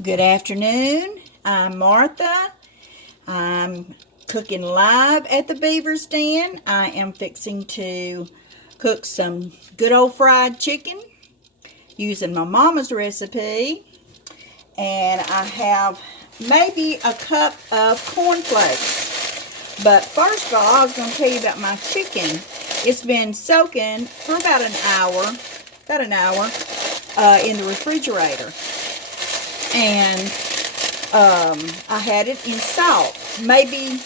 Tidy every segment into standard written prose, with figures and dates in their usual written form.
Good afternoon. I'm Martha. I'm cooking live at the Beaver's Den. I am fixing to cook some good old fried chicken using my mama's recipe. And I have maybe a cup of cornflakes. But first of all, I was going to tell you about my chicken. It's been soaking for about an hour in the refrigerator. And I had it in salt, maybe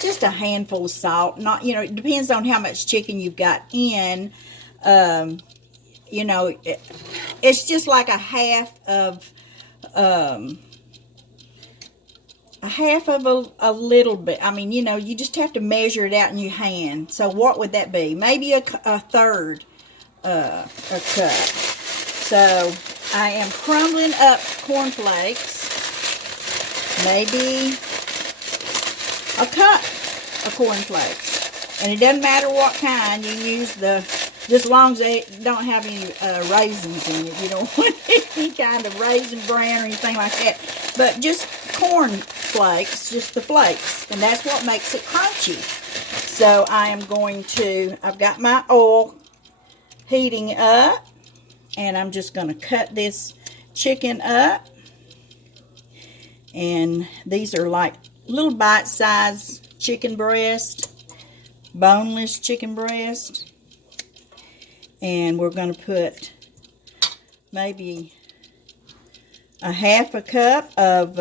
just a handful of salt. Not, it depends on how much chicken you've got in. It's just like a half of a little bit. I mean, you just have to measure it out in your hand. So what would that be? Maybe a third a cup. So I am crumbling up cornflakes, maybe a cup of cornflakes. And it doesn't matter what kind. You use just as long as they don't have any raisins in it. You don't want any kind of raisin bran or anything like that. But just cornflakes, just the flakes. And that's what makes it crunchy. So I've got my oil heating up. And I'm just going to cut this chicken up. And these are like little bite-sized chicken breast, boneless chicken breast. And we're going to put maybe a half a cup of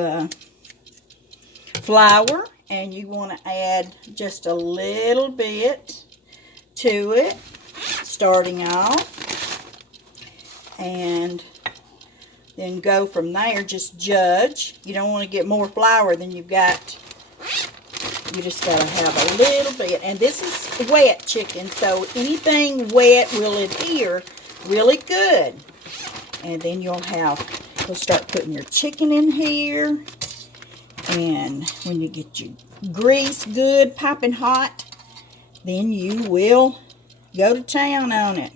flour. And you want to add just a little bit to it, starting off. And then go from there. Just judge. You don't want to get more flour than you've got. You just got to have a little bit. And this is wet chicken, so anything wet will adhere really good. And then you'll start putting your chicken in here. And when you get your grease good, piping hot, then you will go to town on it.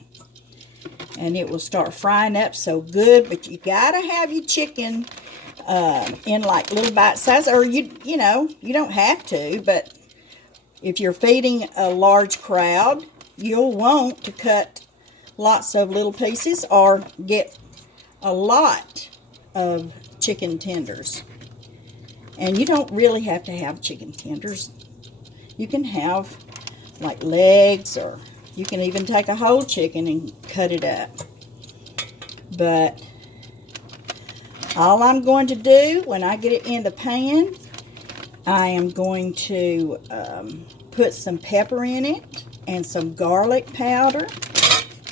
And it will start frying up so good. But you got to have your chicken in like little bite size. Or, you don't have to. But if you're feeding a large crowd, you'll want to cut lots of little pieces or get a lot of chicken tenders. And you don't really have to have chicken tenders. You can have like legs, or you can even take a whole chicken and cut it up. But all I'm going to do when I get it in the pan, I am going to put some pepper in it and some garlic powder.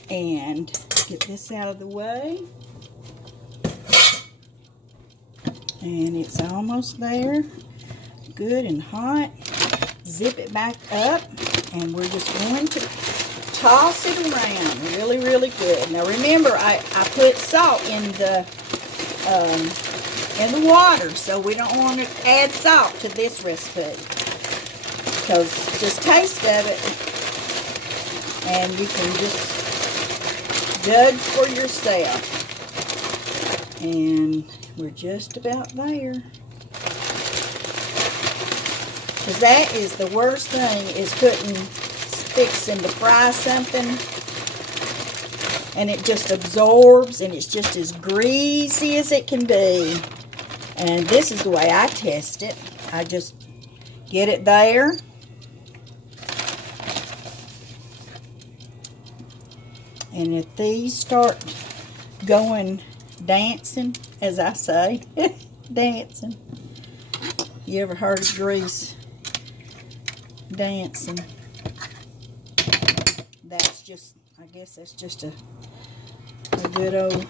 And get this out of the way. And it's almost there. Good and hot. Zip it back up. And we're just going to toss it around really, really good. Now remember, I put salt in the water, so we don't want to add salt to this recipe. Because just taste of it, and you can just judge for yourself. And we're just about there. Because that is the worst thing, is fixing to fry something and it just absorbs and it's just as greasy as it can be. And this is the way I test it. I just get it there. And if these start going dancing, as I say, dancing. You ever heard of grease dancing? I guess that's just a good old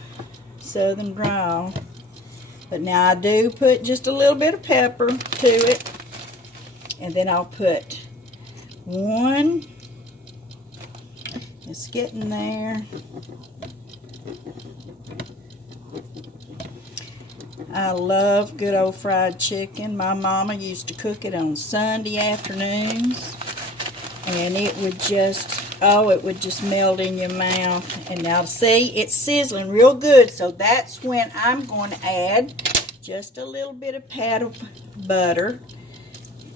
southern drawl. But now I do put just a little bit of pepper to it. And then I'll put one. It's getting there. I love good old fried chicken. My mama used to cook it on Sunday afternoons. And it would just, oh, it would just melt in your mouth. And now see, it's sizzling real good. So that's when I'm going to add just a little bit of pat of butter.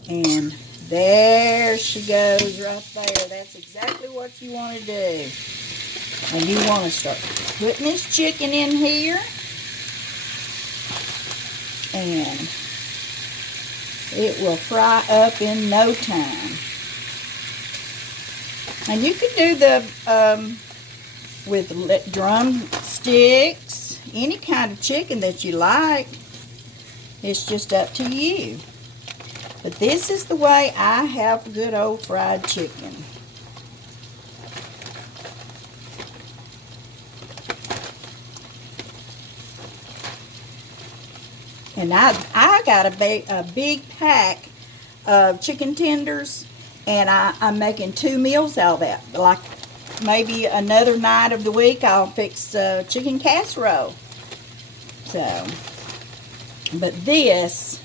And there she goes right there. That's exactly what you want to do. And you want to start putting this chicken in here. And it will fry up in no time. And you can do the with drumsticks, any kind of chicken that you like. It's just up to you. But this is the way I have good old fried chicken. And I got a big pack of chicken tenders, and I'm making 2 meals out of that. Like maybe another night of the week, I'll fix chicken casserole. So, but this,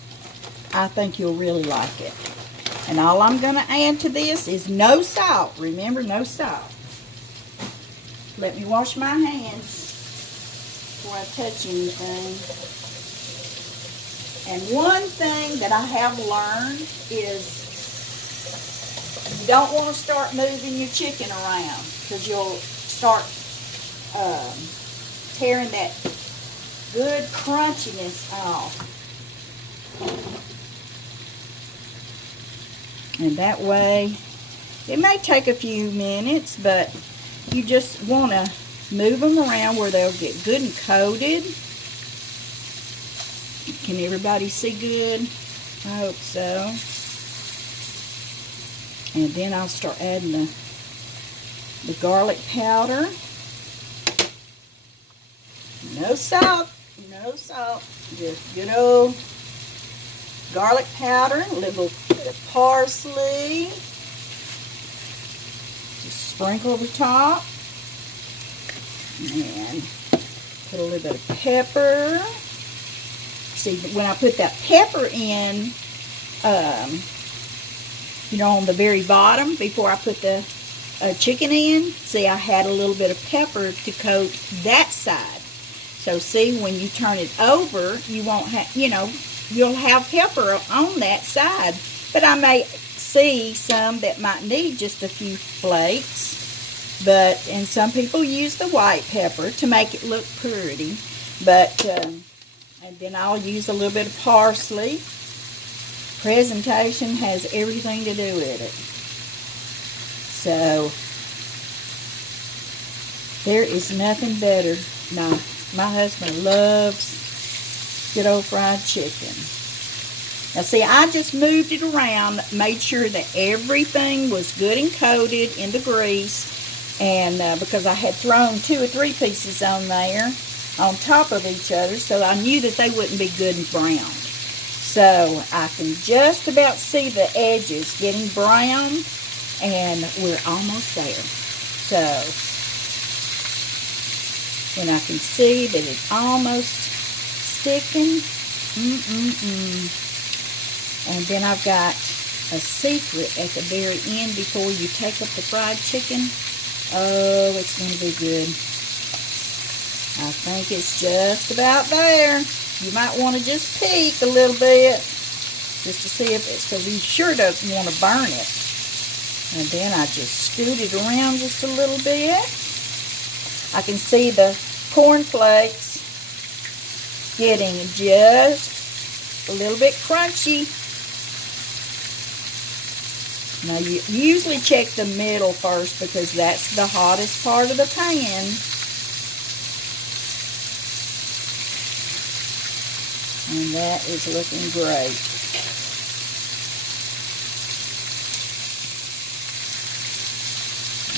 I think you'll really like it. And all I'm going to add to this is no salt. Remember, no salt. Let me wash my hands before I touch anything. And one thing that I have learned is you don't want to start moving your chicken around, because you'll start tearing that good crunchiness off. And that way, it may take a few minutes, but you just want to move them around where they'll get good and coated. Can everybody see good? I hope so. And then I'll start adding the garlic powder. No salt, no salt. Just good old garlic powder, a little bit of parsley. Just sprinkle over top. And put a little bit of pepper. See, when I put that pepper in, you know, on the very bottom, before I put the chicken in, see, I had a little bit of pepper to coat that side. So, see, when you turn it over, you won't have, you know, you'll have pepper on that side. But I may see some that might need just a few flakes. But, and some people use the white pepper to make it look pretty. But, and then I'll use a little bit of parsley. Presentation has everything to do with it. So, there is nothing better. Now, my husband loves good old fried chicken. Now, see, I just moved it around, made sure that everything was good and coated in the grease. And because I had thrown 2 or 3 pieces on there, on top of each other, so I knew that they wouldn't be good and browned. So I can just about see the edges getting brown, and we're almost there. So when I can see that it's almost sticking, and then I've got a secret at the very end before you take up the fried chicken. Oh, it's going to be good. I think it's just about there. You might want to just peek a little bit just to see if it's, because you sure doesn't want to burn it. And then I just scoot it around just a little bit. I can see the cornflakes getting just a little bit crunchy. Now you usually check the middle first, because that's the hottest part of the pan. And that is looking great.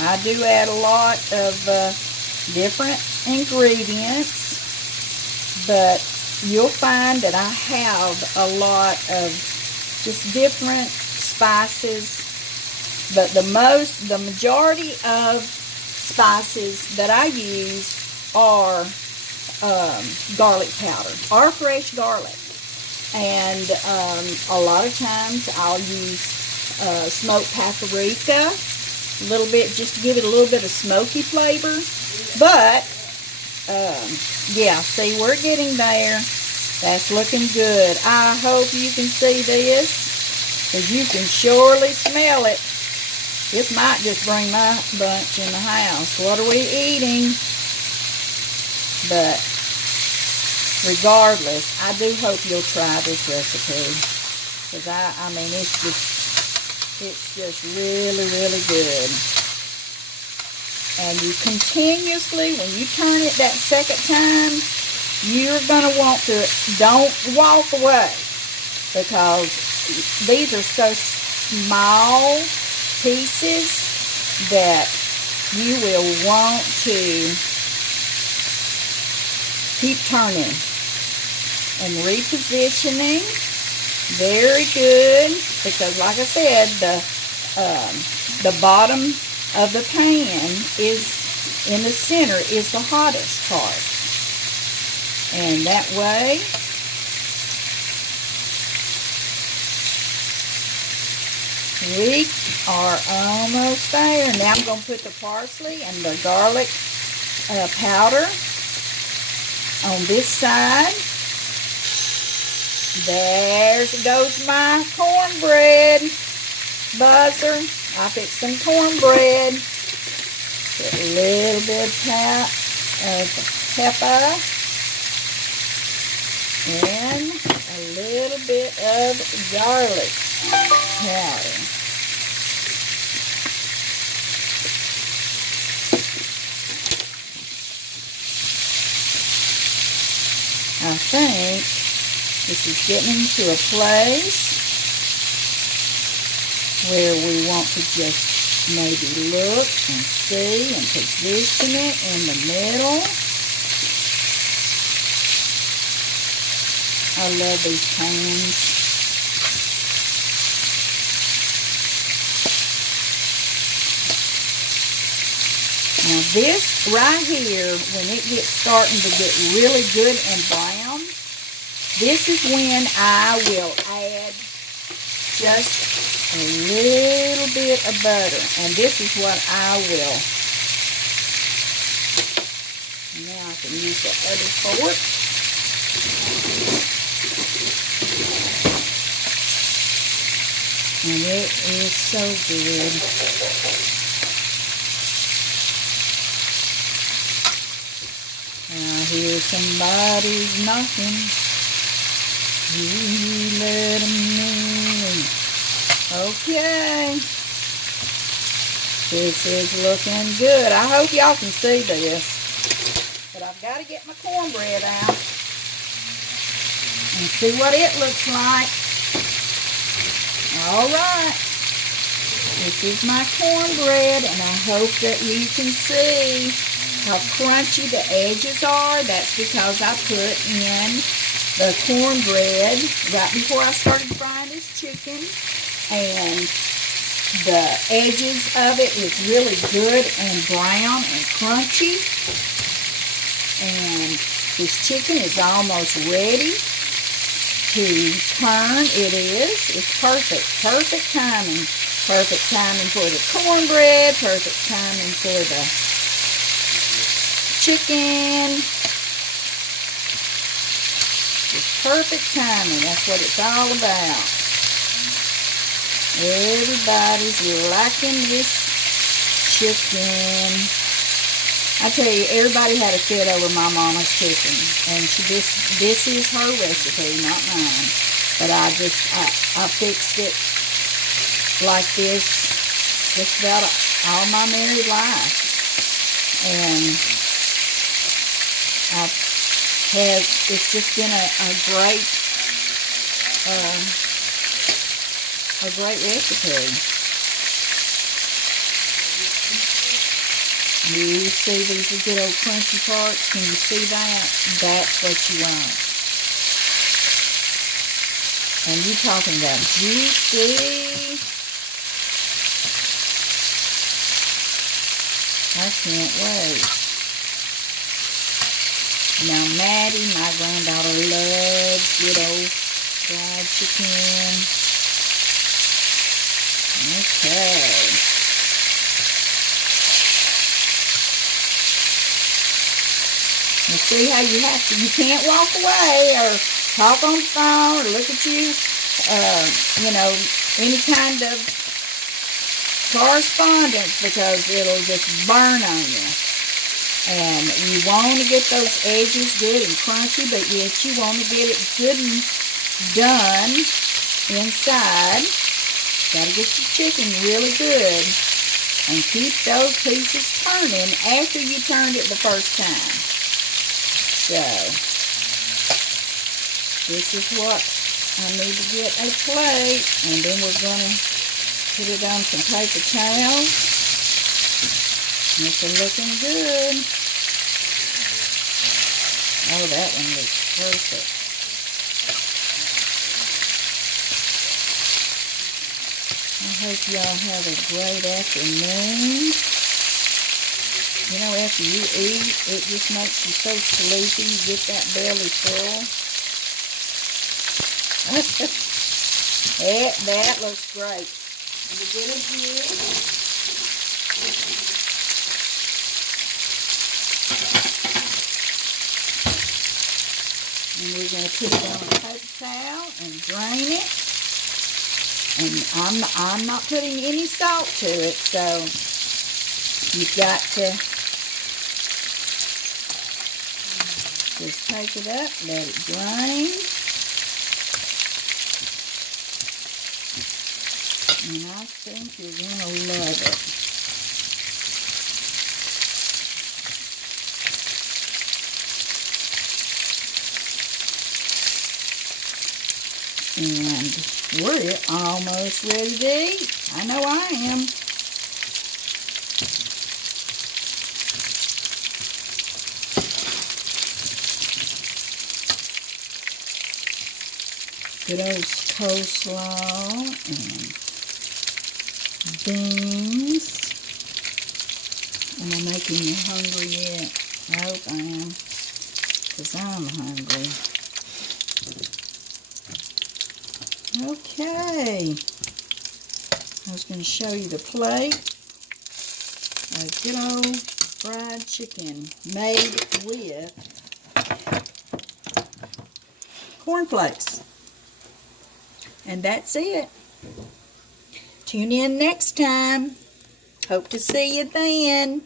I do add a lot of different ingredients, but you'll find that I have a lot of just different spices. But the majority of spices that I use are garlic powder, or fresh garlic. And a lot of times I'll use smoked paprika, a little bit, just to give it a little bit of smoky flavor. But, yeah, see, we're getting there. That's looking good. I hope you can see this, because you can surely smell it. This might just bring my bunch in the house. What are we eating? But regardless, I do hope you'll try this recipe, because I mean, it's just really, really good. And you continuously, when you turn it that second time, you're going to want to, don't walk away, because these are so small pieces that you will want to keep turning and repositioning. Very good, because like I said, the bottom of the pan is in the center is the hottest part, and that way we are almost there. Now I'm going to put the parsley and the garlic powder on this side. There goes my cornbread buzzer. I fixed some cornbread. Put a little bit of pepper and a little bit of garlic powder. I think this is getting into a place where we want to just maybe look and see and position it in the middle. I love these pans. Now this right here, when it gets starting to get really good and brown, this is when I will add just a little bit of butter. And this is what I will. Now I can use the other fork. And it is so good. I hear somebody's knocking. You let them in. Okay. This is looking good. I hope y'all can see this. But I've got to get my cornbread out and see what it looks like. Alright. This is my cornbread, and I hope that you can see how crunchy the edges are. That's because I put in the cornbread right before I started frying this chicken, and the edges of it is really good and brown and crunchy. And this chicken is almost ready to turn. It is. It's perfect. Perfect timing. Perfect timing for the cornbread. Perfect timing for the chicken. Just perfect timing. That's what it's all about. Everybody's liking this chicken. I tell you, everybody had a fit over my mama's chicken, and this is her recipe, not mine. But I fixed it like this just about all my married life, and it's just been a great recipe. You see these good old crunchy parts? Can you see that? That's what you want. And you talking about juicy. I can't wait. Now Maddie, my granddaughter, loves good old fried chicken. Okay. You see how you can't walk away or talk on the phone or look at you know, any kind of correspondence, because it'll just burn on you. And you want to get those edges good and crunchy, but yet you want to get it good and done inside. Got to get your chicken really good. And keep those pieces turning after you turned it the first time. So, this is what I need to get a plate. And then we're going to put it on some paper towels. It's looking good. Oh, that one looks perfect. I hope y'all have a great afternoon. You know, after you eat, it just makes you so sleepy. You get that belly full. That looks great. Let me get it here. And we're going to put it on a paper towel and drain it. And I'm not putting any salt to it, so you've got to just take it up, let it drain. And I think you're going to love it. And we're almost ready to eat. I know I am. Good old coleslaw and beans. Am I making you hungry yet? I hope I am, because I'm hungry. Okay, I was going to show you the plate of good old fried chicken made with cornflakes. And that's it. Tune in next time. Hope to see you then.